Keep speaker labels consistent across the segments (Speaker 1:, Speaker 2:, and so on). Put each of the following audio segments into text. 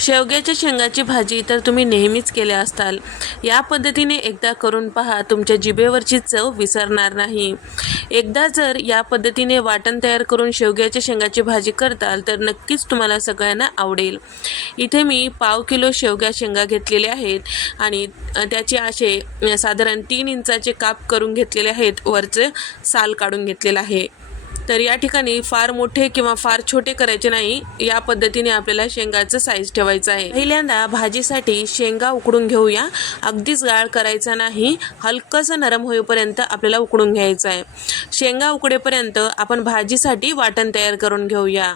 Speaker 1: शेवग्याच्या शेंगाची भाजी तर तुम्ही नेहमीच केल्या असताल. या पद्धतीने एकदा करून पहा तुमच्या जिभेवरची चव विसरणार नाही. एकदा जर या पद्धतीने वाटण तयार करून शेवग्याच्या शेंगाची भाजी करताल तर नक्कीच तुम्हाला सगळ्यांना आवडेल. इथे मी पाव किलो शेवग्या शेंगा घेतलेल्या आहेत आणि त्याचे असे साधारण तीन इंचाचे काप करून घेतलेले आहेत. वरचं साल काढून घेतलेलं आहे. तर या ठिकाणी फार मोठे किंवा फार छोटे करायचे नाही या पद्धतीने आपल्याला शेंगाचं साईज ठेवायचं आहे. पहिल्यांदा भाजीसाठी शेंगा उकडून घेऊया. अगदीच गाळ करायचा नाही हलकंसं नरम होईपर्यंत आपल्याला उकडून घ्यायचं आहे. शेंगा उकडेपर्यंत आपण भाजीसाठी वाटण तयार करून घेऊया.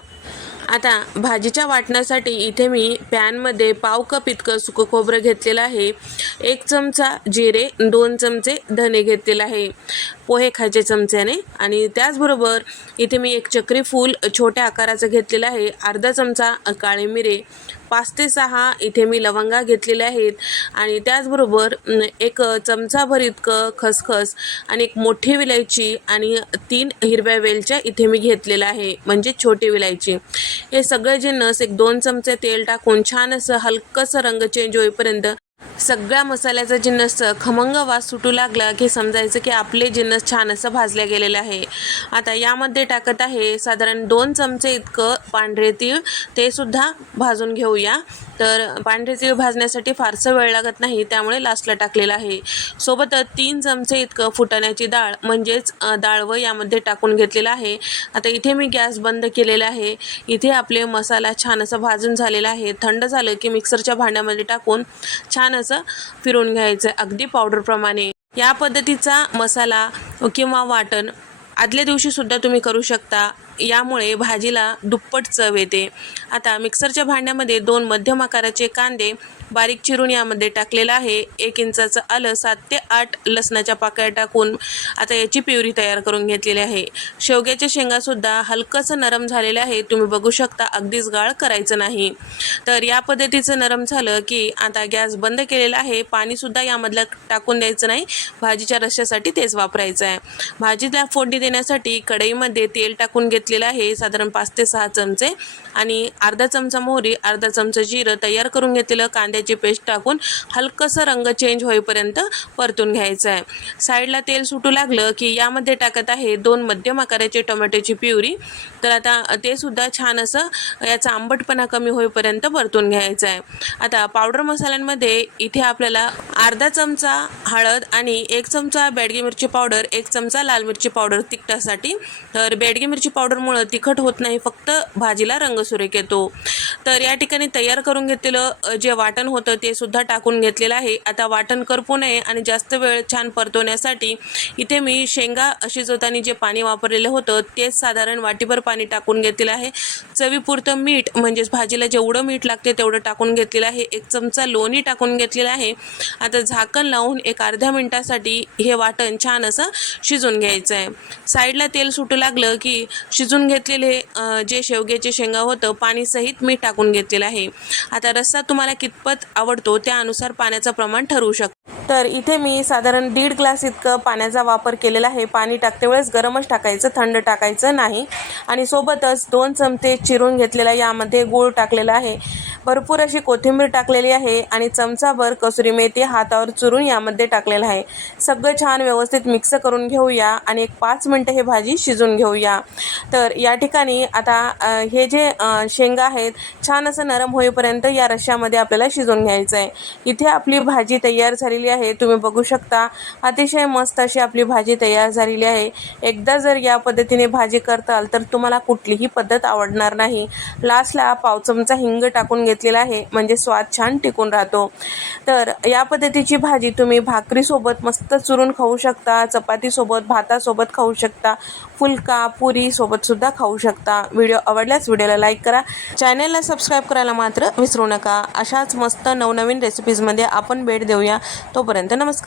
Speaker 1: आता भाजीच्या वाटण्यासाठी इथे मी पॅनमध्ये पाव कप इतकं सुकं खोबरं घेतलेलं आहे. एक चमचा जिरे दोन चमचे धने घेतलेलं आहे. पोहे खायचे चमच्याने. आणि त्याचबरोबर इथे मी एक चक्री फूल छोट्या आकाराचं घेतलेलं आहे. अर्धा चमचा काळे मिरे पाच ते सहा इथे मी लवंगा घेतलेल्या आहेत. आणि त्याचबरोबर एक चमचाभर इतकं खसखस आणि एक मोठी विलायची आणि तीन हिरव्या वेलच्या इथे मी घेतलेलं आहे. म्हणजे छोटी विलायची. हे सगळे जिन्नस एक दोन चमचे तेल टाकून छान असं हलकंसं रंग चेंज होईपर्यंत सगळ्या मसाल्याचा जिन्नस खमंग वास सुटू लागला की समजायचं की आपले जिन्नस छान असं भाजले गेलेलं आहे. आता यामध्ये टाकत आहे साधारण दोन चमचे इतकं पांढरे तीळ. ते सुद्धा भाजून घेऊया. तर पांढरे तीळ भाजण्यासाठी फारसं वेळ लागत नाही त्यामुळे लास्टला टाकलेलं आहे. सोबतच तीन चमचे इतकं फुटाण्याची डाळ म्हणजेच डाळ व यामध्ये टाकून घेतलेलं आहे. आता इथे मी गॅस बंद केलेला आहे. इथे आपले मसाला छान असं भाजून झालेला आहे. थंड झालं की मिक्सरच्या भांड्यामध्ये टाकून छान असं फिरून घ्यायचं अगदी पावडरप्रमाणे. या पद्धतीचा मसाला किंवा वाटण आदल्या दिवशीसुद्धा तुम्ही करू शकता. यामुळे भाजीला दुप्पट चव येते. आता मिक्सरच्या भांड्यामध्ये दोन मध्यम आकाराचे कांदे बारीक चिरून यामध्ये टाकलेलं आहे. एक इंचाचं आलं सात ते आठ लसणाच्या पाकळ्या टाकून आता याची प्युरी तयार करून घेतलेली आहे. शेवग्याच्या शेंगासुद्धा हलकंसं नरम झालेलं आहे. तुम्ही बघू शकता अगदीच गाळ करायचं नाही. तर या पद्धतीचं नरम झालं की आता गॅस बंद केलेला आहे. पाणीसुद्धा यामधलं टाकून द्यायचं नाही. भाजीच्या रश्श्यासाठी तेच वापरायचं आहे भाजीला फोडणी देण्यासाठी कढईमध्ये तेल टाकून घेतलेलं आहे. साधारण पाच ते सहा चमचे आणि अर्धा चमचा मोहरी अर्धा चमचा जिरं तयार करून घेतलेलं कांद्याची पेस्ट टाकून हलकंसं रंग चेंज होईपर्यंत परतून घ्यायचं आहे. साईडला तेल सुटू लागलं की यामध्ये टाकत आहे दोन मध्यम आकाराची टोमॅटोची प्युरी. तर आता ते सुद्धा छान असं याचा आंबटपणा कमी होईपर्यंत परतून घ्यायचं आहे. आता पावडर मसाल्यांमध्ये इथे आपल्याला अर्धा चमचा हळद आणि एक चमचा बेडगी मिरची पावडर एक चमचा लाल मिरची पावडर तिखटासाठी. तर बेडगी मिरची पावडर पावडरमुळं तिखट होत नाही फक्त भाजीला रंगसुरेख येतो. तर या ठिकाणी तयार करून घेतलेलं जे वाटण होतं ते सुद्धा टाकून घेतलेलं आहे. आता वाटण करपू नये आणि जास्त वेळ छान परतवण्यासाठी इथे मी शेंगा शिजवताना जे पाणी वापरलेलं होतं तेच साधारण वाटीभर पाणी टाकून घेतलेलं आहे. चवीपुरतं मीठ म्हणजेच भाजीला जेवढं मीठ लागते तेवढं टाकून घेतलेलं आहे. एक चमचा लोणी टाकून घेतलेलं आहे. आता झाकण लावून एक अर्ध्या मिनटासाठी हे वाटण छान असं शिजून घ्यायचं आहे साईडला तेल सुटू लागलं की शिजून घेतलेले जे शेवग्याचे शेंगा होतं पाणीसहित मीठ टाकून घेतलेलं आहे. आता रस्सा तुम्हाला कितपत आवडतो त्यानुसार पाण्याचं प्रमाण ठरवू शकतो. तर इथे मी साधारण दीड ग्लास इतकं पाण्याचा वापर केलेला आहे. पाणी टाकते वेळेस गरमच टाकायचं थंड टाकायचं नाही. आणि सोबतच दोन चमचे चिरून घेतलेला यामध्ये गूळ टाकलेला आहे. भरपूर अशी कोथिंबीर टाकलेली आहे आणि चमचाभर कसुरी मेथी हातावर चुरून यामध्ये टाकलेलं आहे. सगळं छान व्यवस्थित मिक्स करून घेऊया आणि एक पाच मिनटं हे भाजी शिजून घेऊया. तर या ठिकाणी आता हे जे शेंगा आहेत छान असं नरम होईपर्यंत या रश्श्यामध्ये आपल्याला शिजून घ्यायचं आहे इथे आपली भाजी तयार झालेली आहे. तुम्ही बघू शकता. अतिशय मस्त अशी आपली भाजी तयार झालेली आहे. एकदा जर या पद्धतीने भाजी करताल तर तुम्हाला कुठलीही पद्धत आवडणार नाही. लास्टला पाव चमचा हिंग टाकून घेतलेला आहे म्हणजे स्वाद छान टिकून राहतो. तर या पद्धतीची भाजी तुम्ही भाकरीसोबत मस्त चुरून खाऊ शकता चपातीसोबत भातासोबत खाऊ शकता फुलका पुरी सोबतसुद्धा खाऊ शकता. व्हिडिओ आवडल्यास व्हिडिओला लाईक करा. चॅनलला सबस्क्राईब करायला मात्र विसरू नका. अशाच मस्त नवनवीन रेसिपीजमध्ये आपण भेट देऊया. तोपर्यंत नमस्कार